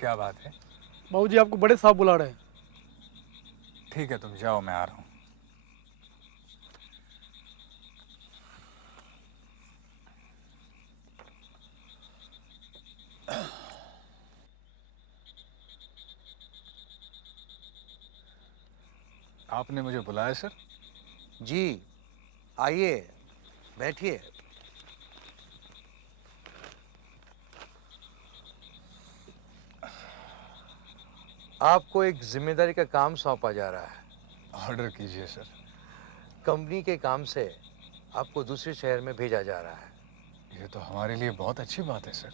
क्या बात है? बाबूजी आपको बड़े साहब बुला रहे हैं। ठीक है, तुम जाओ, मैं आ रहा हूँ। आपने मुझे बुलाया सर? जी, आइए, बैठिए। आपको एक जिम्मेदारी का काम सौंपा जा रहा है। ऑर्डर कीजिए सर। कंपनी के काम से आपको दूसरे शहर में भेजा जा रहा है। ये तो हमारे लिए बहुत अच्छी बात है सर।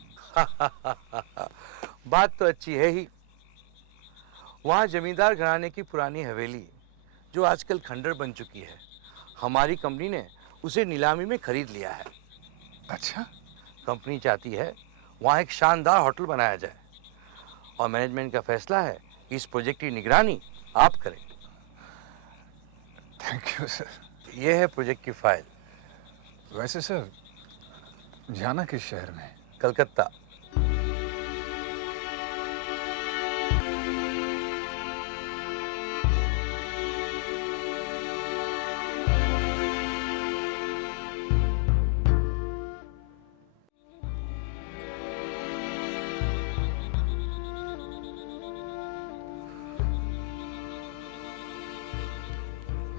बात तो अच्छी है ही। वहाँ जमींदार घराने की पुरानी हवेली, जो आजकल खंडर बन चुकी है, हमारी कंपनी ने उसे नीलामी में खरीद लिया है। अच्छा? कंपनी चाहती है वहाँ एक शानदार होटल बनाया जाए और मैनेजमेंट का फैसला है कि इस प्रोजेक्ट की निगरानी आप करें। Thank you sir. यह है प्रोजेक्ट की फाइल। वैसे सर, जाना किस शहर में? कलकत्ता।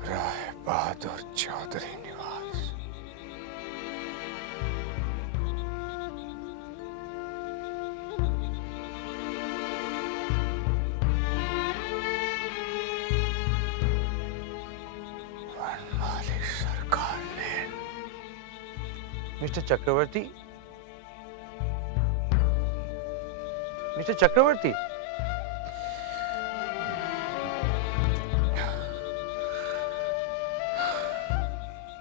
राय बहादुर चौधरी निवास। वनमाली सरकार लेन। मिस्टर चक्रवर्ती, मिस्टर चक्रवर्ती,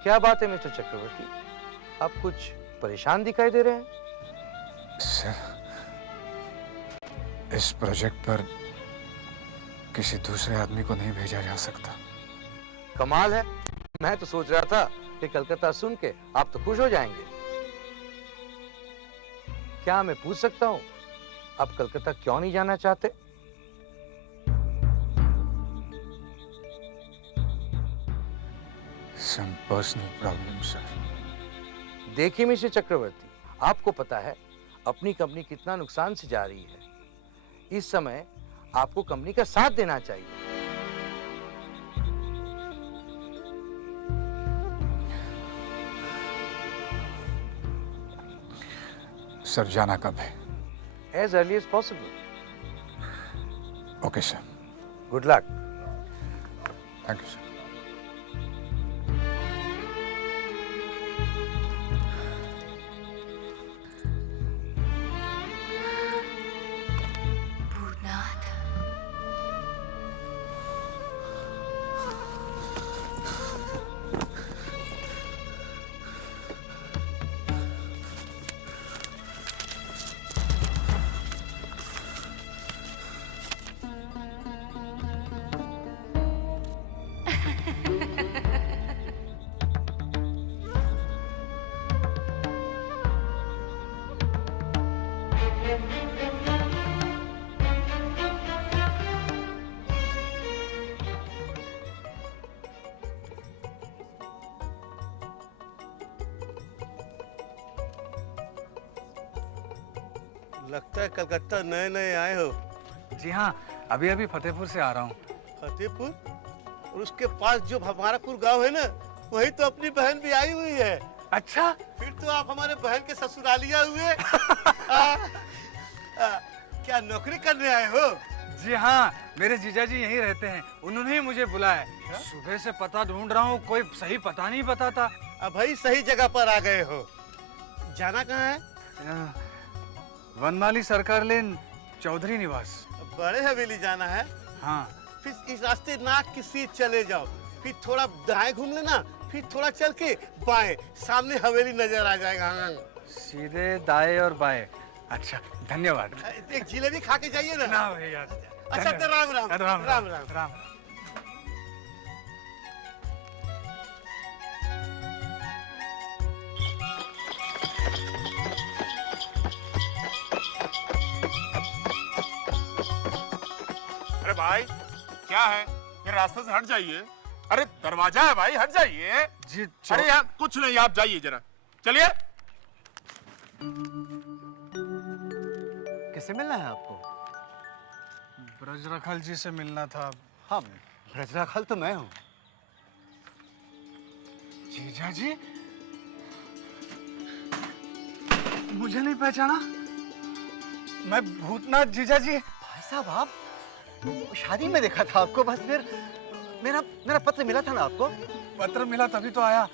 क्या बात है मिस्टर चक्रवर्ती? आप कुछ परेशान दिखाई दे रहे हैं। सर, इस प्रोजेक्ट पर किसी दूसरे आदमी को नहीं भेजा जा सकता। कमाल है, मैं तो सोच रहा था कि कलकत्ता सुन के आप तो खुश हो जाएंगे। क्या मैं पूछ सकता हूं, आप कलकत्ता क्यों नहीं जाना चाहते? Some personal problem, sir. देखिए मिस्टर चक्रवर्ती, आपको पता है अपनी कंपनी कितना नुकसान से जा रही है। इस समय आपको कंपनी का साथ देना चाहिए। सर, जाना कब है? As early as possible. Okay sir. Good luck. Thank you sir. Bhoothnath. लगता है कलकत्ता नए नए आए हो। जी हाँ, अभी अभी फतेहपुर से आ रहा हूँ। फतेहपुर? और उसके पास जो हमारापुर गांव है ना, वही तो अपनी बहन भी आई हुई है। अच्छा? फिर तो आप हमारे बहन के ससुरालिया हुए। क्या नौकरी करने आए हो? जी हाँ, मेरे जीजाजी यहीं रहते हैं, उन्होंने ही मुझे बुलाया। सुबह से पता ढूंढ रहा हूँ, कोई सही पता नहीं बताता। अब भाई सही जगह पर आ गए हो। जाना कहाँ है? वनमाली सरकार लेन, चौधरी निवास। बड़े हवेली जाना है। हाँ। फिर इस रास्ते नाक की सीध चले जाओ, फिर थोड़ा दाएं घूम लेना, फिर थोड़ा चल के बाएं, सामने हवेली नजर आ जाएगा। सीधे दाएं और बाएं। अच्छा, धन्यवाद। एक जिलेबी खा के जाइए ना। ना भैया। अच्छा तो राम राम राम राम राम। राम। भाई क्या है, ये रास्ते से हट जाइए। अरे दरवाजा है भाई, हट जाइए। जी अरे यार कुछ नहीं, आप जाइए जरा, चलिए। किससे मिलना है आपको? ब्रजरखल जी से मिलना था। हाँ, ब्रजराखल तो मैं हूँ। जीजा जी, मुझे नहीं पहचाना? मैं भूतनाथ जीजा जी। भाई साहब आप, शादी में देखा था आपको, बस फिर मेरा पत्र मिला था ना आपको। पत्र मिला तभी तो आया।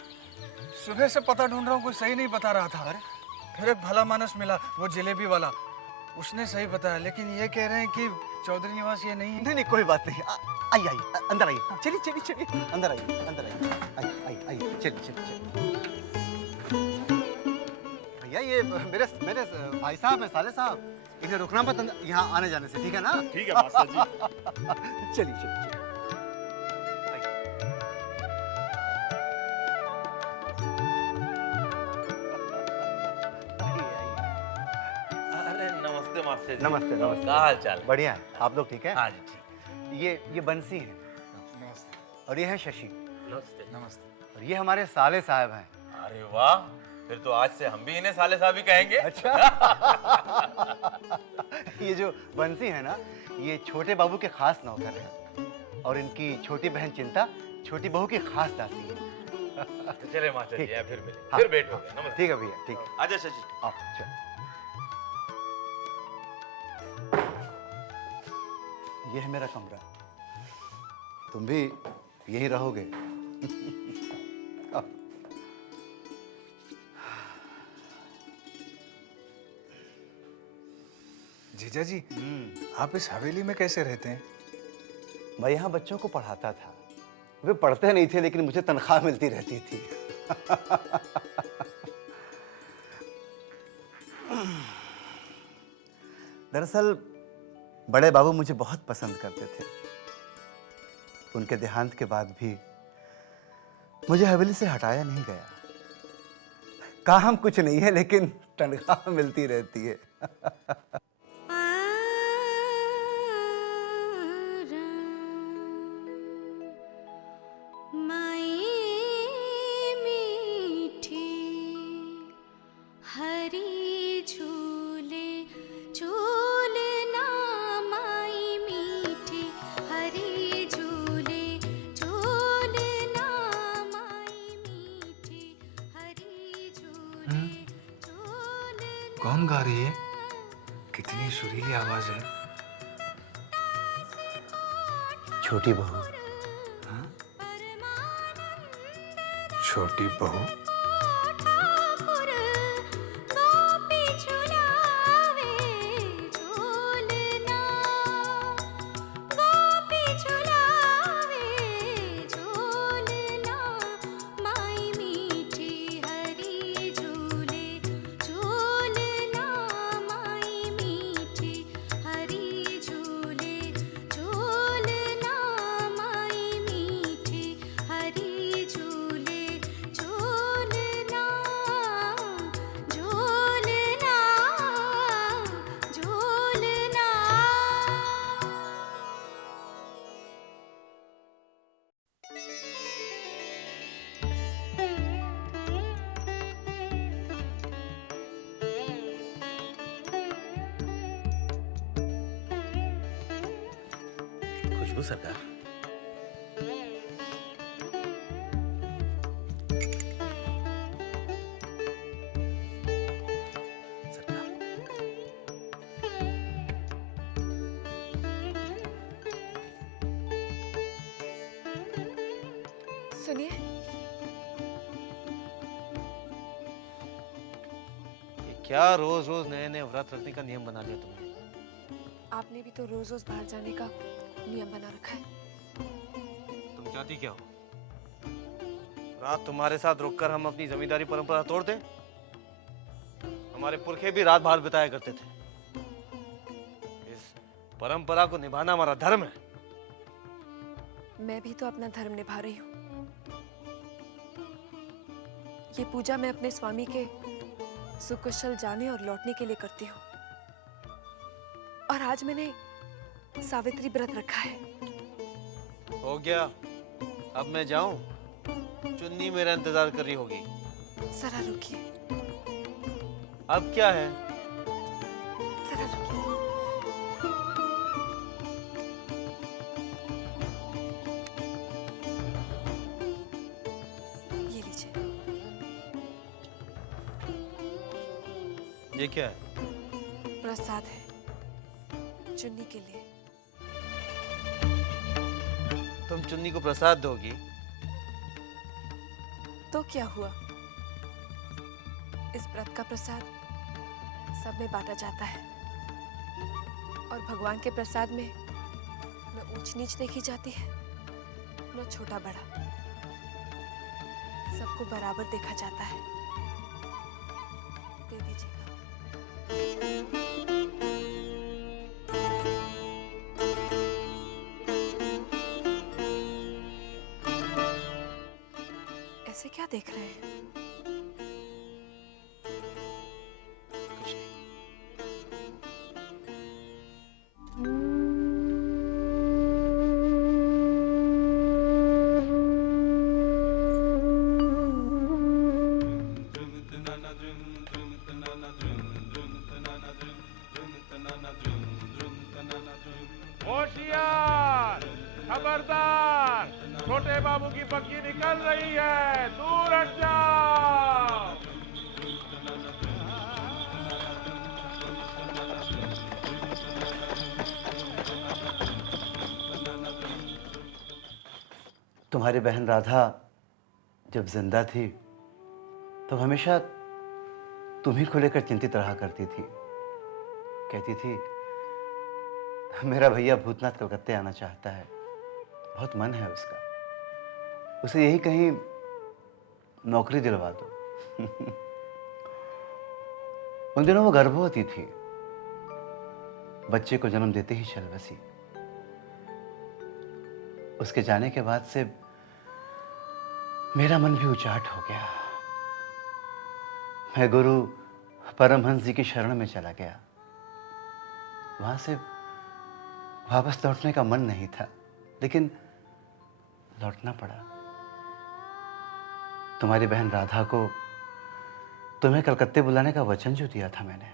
सुबह से पता ढूंढ रहा हूँ, कोई सही नहीं बता रहा था। फिर एक भला मानस मिला, वो जलेबी वाला, उसने सही बताया। लेकिन ये कह रहे हैं कि चौधरी निवास ये नहीं है। नहीं नहीं, कोई बात नहीं। आइए आइए, अंदर आइए। चलिए चलिए चलिए, अंदर आइए, अंदर आइए। आइए आइए आइए, चलिए चलिए चलिए। भैया ये मेरे मेरे भाई साहब हैं, साले साहब। इन्हें रुकना मत यहाँ आने जाने से, ठीक है ना? ठीक है मास्टर जी। चलिए चलिए चलिए। अरे नमस्ते मास्टर जी। नमस्ते नमस्ते। क्या हाल चाल है? बढ़िया है, आप लोग ठीक है? हाँ जी ठीक। ये बंसी है नमस्ते। और ये है शशि नमस्ते। नमस्ते। और ये हमारे साले साहब हैं। अरे वाह, फिर तो आज से हम भी इन्हें साले साहब ही कहेंगे। अच्छा। ये जो बंसी है ना, ये छोटे बाबू के खास नौकर हैं और इनकी छोटी बहन चिंता छोटी बहू की खास दासी है। तो चले मास्टर जी, यहाँ फिर मिलेंगे। हाँ, फिर भेंट हो गया। नमस्ते। ठीक है भैया, ठीक है। आजा शशि। आप चल। ये है मेरा कमरा, तुम भी यहीं रहोगे। जीजा जी, आप इस हवेली में कैसे रहते हैं? मैं यहाँ बच्चों को पढ़ाता था। वे पढ़ते नहीं थे, लेकिन मुझे तनख्वाह मिलती रहती थी। दरअसल बड़े बाबू मुझे बहुत पसंद करते थे। उनके देहांत के बाद भी मुझे हवेली से हटाया नहीं गया। काम कुछ नहीं है, लेकिन तनख्वाह मिलती रहती है। कौन गा रही है? कितनी सुरीली आवाज है। छोटी बहू। छोटी बहू। खुशबू सरकार। सुनिए, क्या रोज रोज नए नए व्रत रखने का नियम बना लिया तुमने? आपने भी तो रोज रोज बाहर जाने का नियम बना रखा है। तुम चाहती क्या हो? रात तुम्हारे साथ रुककर हम अपनी जमींदारी परंपरा तोड़ दें? हमारे पुरखे भी रात बाहर बिताया करते थे। इस परंपरा को निभाना हमारा धर्म है। मैं भी तो अपना धर्म निभा रही हूँ। ये पूजा मैं अपने स्वामी के सुकुशल जाने और लौटने के लिए करती हूँ। और आज मैंने सावित्री व्रत रखा है। हो गया, अब मैं जाऊं? चुन्नी मेरा इंतजार कर रही होगी। जरा रुकिए, अब क्या है? जरा रुकिए। ये लीजिए। ये क्या है? प्रसाद है चुन्नी के लिए। तुम चुन्नी को प्रसाद दोगी? तो क्या हुआ, इस व्रत का प्रसाद सब में बांटा जाता है और भगवान के प्रसाद में न ऊंच नीच देखी जाती है न छोटा बड़ा, सबको बराबर देखा जाता है। दे दीजिएगा। ऐसे क्या देख रहे हैं? कुछ नहीं। होशियार, खबरदार, छोटे बाबू की पक्की निकल रही है, दूर हट जाओ। तुम्हारी बहन राधा जब जिंदा थी तो हमेशा तुम्ही को लेकर चिंतित रहा करती थी। कहती थी मेरा भैया भूतनाथ कलकत्ते आना चाहता है, बहुत मन है उसका, उसे यही कहीं नौकरी दिलवा दो। उन दिनों वो गर्भवती थी, बच्चे को जन्म देते ही चल बसी। उसके जाने के बाद से मेरा मन भी उचाट हो गया। मैं गुरु परमहंस जी की शरण में चला गया। वहां से वापस लौटने का मन नहीं था, लेकिन लौटना पड़ा। तुम्हारी बहन राधा को तुम्हें कलकत्ते बुलाने का वचन जो दिया था मैंने,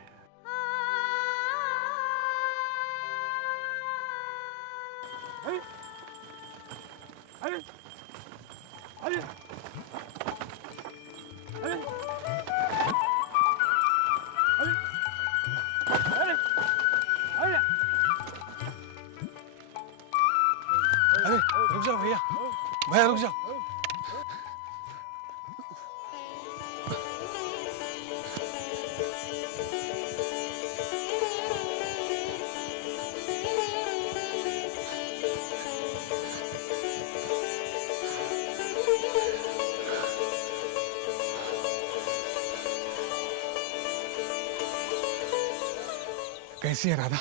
अरे रुक जाओ भैया, भैया रुक जाओ। कैसी है राधा?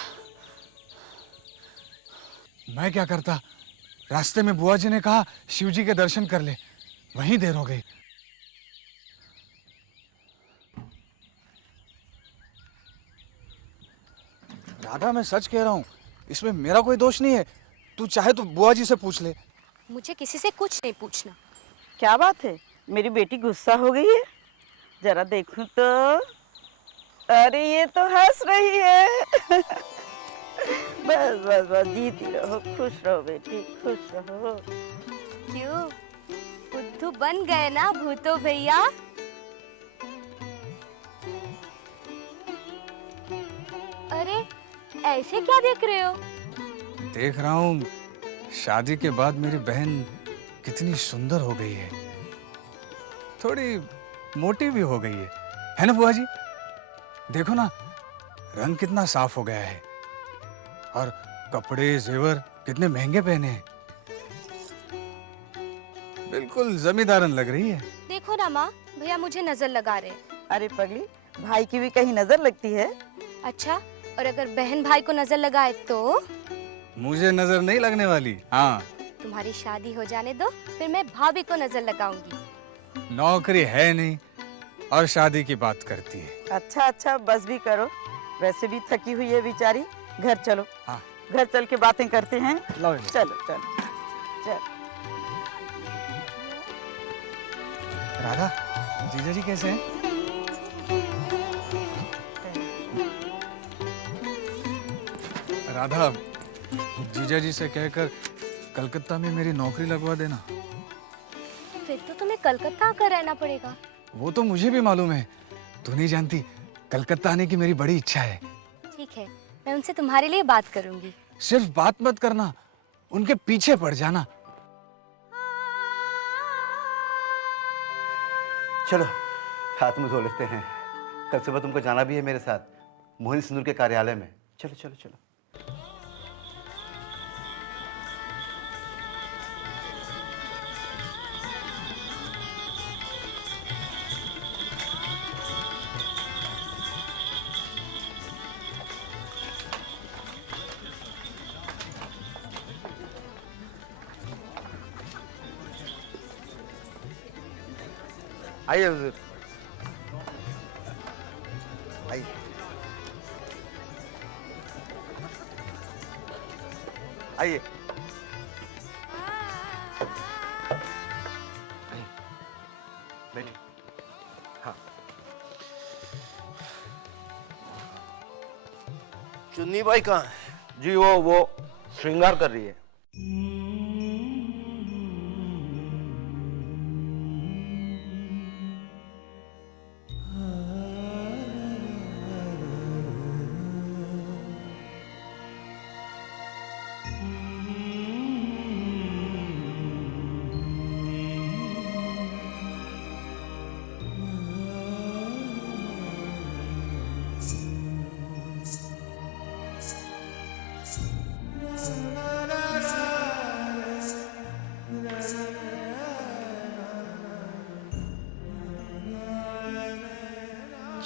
मैं क्या करता, रास्ते में बुआ जी ने कहा शिव जी के दर्शन कर ले, वहीं देर हो गई। राधा मैं सच कह रहा हूँ, इसमें मेरा कोई दोष नहीं है। तू चाहे तो बुआ जी से पूछ ले। मुझे किसी से कुछ नहीं पूछना। क्या बात है, मेरी बेटी गुस्सा हो गई है? जरा देखूं तो। अरे ये तो हंस रही है। बस बस बस, जीती रहो, खुश रहो बेटी, खुश रहो। क्यों, बुद्धू बन गए ना भूतो भैया? अरे ऐसे क्या देख रहे हो? देख रहा हूँ शादी के बाद मेरी बहन कितनी सुंदर हो गई है, थोड़ी मोटी भी हो गई है ना बुआ जी? देखो ना, रंग कितना साफ हो गया है और कपड़े जेवर कितने महंगे पहने हैं। बिल्कुल जमींदारन लग रही है। देखो ना माँ, भैया मुझे नजर लगा रहे हैं। अरे पगली, भाई की भी कहीं नजर लगती है? अच्छा, और अगर बहन भाई को नजर लगाए तो? मुझे नजर नहीं लगने वाली। हाँ, तुम्हारी शादी हो जाने दो, फिर मैं भाभी को नजर लगाऊंगी। नौकरी है नहीं और शादी की बात करती है। अच्छा अच्छा, बस भी करो, वैसे भी थकी हुई है बेचारी, घर चलो। हाँ घर चल के बातें करते हैं। लाओ इन्हें। चलो चलो चल। राधा, जीजा जी कैसे हैं? राधा, जीजा जी से कहकर कलकत्ता में मेरी नौकरी लगवा देना। फिर तो तुम्हें कलकत्ता आकर रहना पड़ेगा। वो तो मुझे भी मालूम है, तू नहीं जानती, कलकत्ता आने की मेरी बड़ी इच्छा है। ठीक है, मैं उनसे तुम्हारे लिए बात करूंगी। सिर्फ बात मत करना, उनके पीछे पड़ जाना। चलो हाथ मुंह धो लेते हैं, कल सुबह तुमको जाना भी है मेरे साथ मोहन सिंदूर के कार्यालय में। चलो चलो चलो। आइए हुजूर, आइए। आइए। बैठिए। हाँ। चुन्नी बाई कहाँ है? जी वो श्रृंगार कर रही है।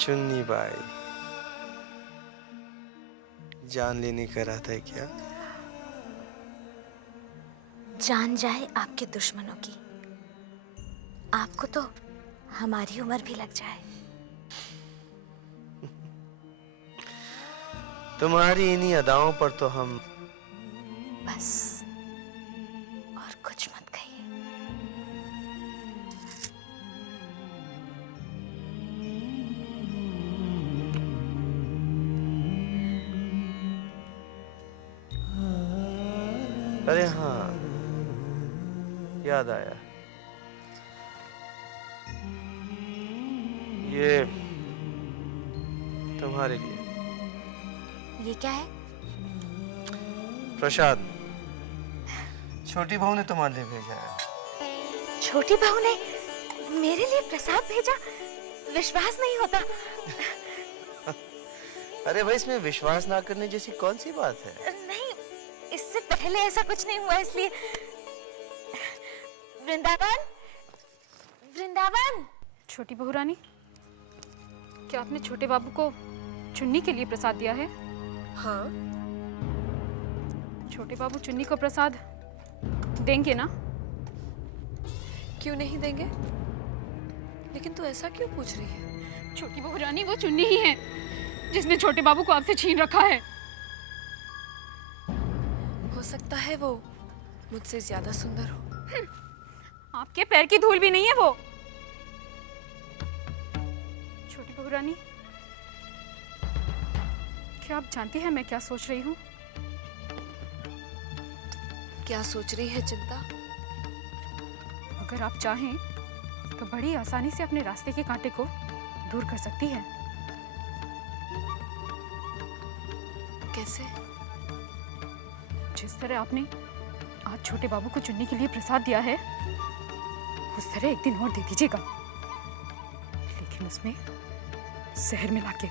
चुन्नी बाई, जान लेने का इरादा है क्या? जान जाए आपके दुश्मनों की, आपको तो हमारी उम्र भी लग जाए। तुम्हारी इन्हीं अदाओं पर तो हम बस और कुछ मत कहिए। अरे हाँ, याद आया, ये तुम्हारे लिए ये क्या है? प्रसाद। छोटी बहू ने तुम्हारे लिए भेजा है। छोटी बहू ने मेरे लिए प्रसाद भेजा? विश्वास नहीं होता। अरे भाई, इसमें विश्वास ना करने जैसी कौन सी बात है? नहीं, इससे पहले ऐसा कुछ नहीं हुआ, इसलिए। वृंदावन, वृंदावन। छोटी बहू रानी, क्या आपने छोटे बाबू को चुन्नी के लिए प्रसाद दिया है? हाँ। छोटे बाबू चुन्नी को प्रसाद देंगे ना? क्यों नहीं देंगे? लेकिन तू ऐसा क्यों पूछ रही है? छोटी बहू रानी, वो चुन्नी ही है जिसने छोटे बाबू को आपसे छीन रखा है। हो सकता है वो मुझसे ज्यादा सुंदर हो। आपके पैर की धूल भी नहीं है वो। छोटी बहू रानी, क्या आप जानती हैं मैं क्या सोच रही हूँ? क्या सोच रही है चिंता? अगर आप चाहें तो बड़ी आसानी से अपने रास्ते के कांटे को दूर कर सकती है। कैसे? जिस तरह आपने आज छोटे बाबू को चुन्नी के लिए प्रसाद दिया है, उस तरह एक दिन और दे दीजिएगा, लेकिन उसमें जहर मिला के।